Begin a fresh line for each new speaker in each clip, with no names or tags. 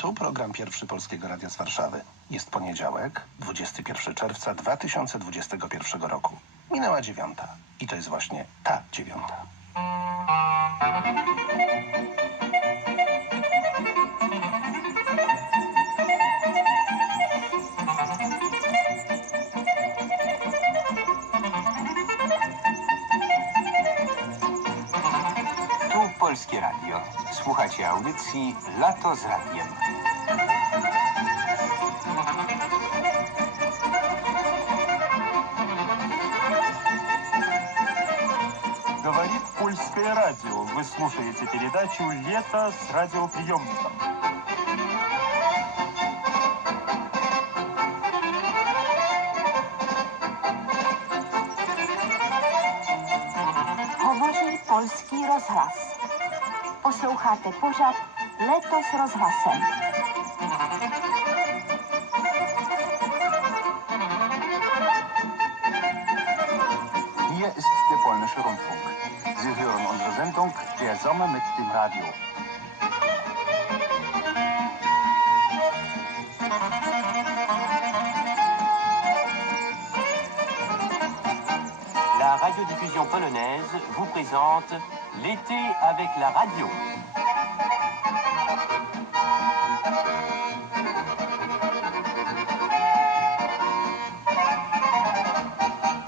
Tu program pierwszy Polskiego Radia z Warszawy. Jest poniedziałek, 21 czerwca 2021 roku. Minęła dziewiąta. I to jest właśnie ta dziewiąta.
Polskie Radio. Słuchacie audycji Lato z Radiem.
Говорит польское радио. Вы слушаете передачу «Лето с радиоприемником».
Говорить польський Posloucháte pořad Léto s rozhlasem.
Hier ist der polnische Rundfunk. Sie hören unsere Sendung Der Sommer mit dem Radio.
La radiodiffusion polonaise vous présente L'été avec la radio.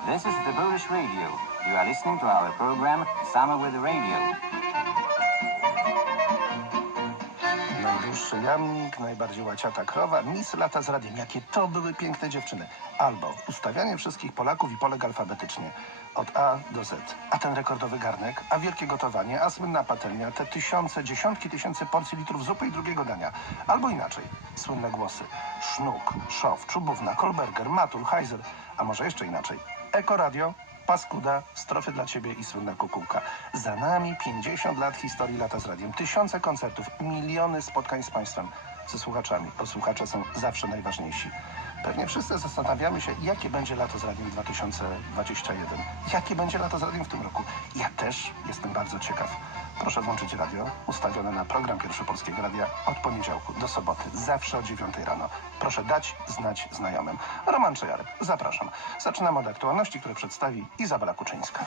This is the Polish Radio. You are listening to our program Summer with the Radio.
Najdłuższy jamnik, najbardziej łaciata krowa, mis lata z radiem. Jakie to były piękne dziewczyny. Albo ustawianie wszystkich Polaków i Polek alfabetycznie. Od A do Z. A ten rekordowy garnek, a wielkie gotowanie, a słynna patelnia, te tysiące, dziesiątki tysięcy porcji litrów zupy i drugiego dania. Albo inaczej. Słynne głosy. Sznuk, Szow, Czubówna, Kolberger, Matul, Heiser. A może jeszcze inaczej. Ekoradio, Paskuda, strofy dla ciebie i słynna kukułka. Za nami 50 lat historii lata z radiem, tysiące koncertów, miliony spotkań z państwem, ze słuchaczami, bo słuchacze są zawsze najważniejsi. Pewnie wszyscy zastanawiamy się, jakie będzie lato z radiem 2021. Jakie będzie lato z radiem w tym roku? Ja też jestem bardzo ciekaw. Proszę włączyć radio ustawione na program Pierwszy Polskiego Radia od poniedziałku do soboty, zawsze o 9 rano. Proszę dać znać znajomym. Roman Czajarek, zapraszam. Zaczynamy od aktualności, które przedstawi Izabela Kuczyńska.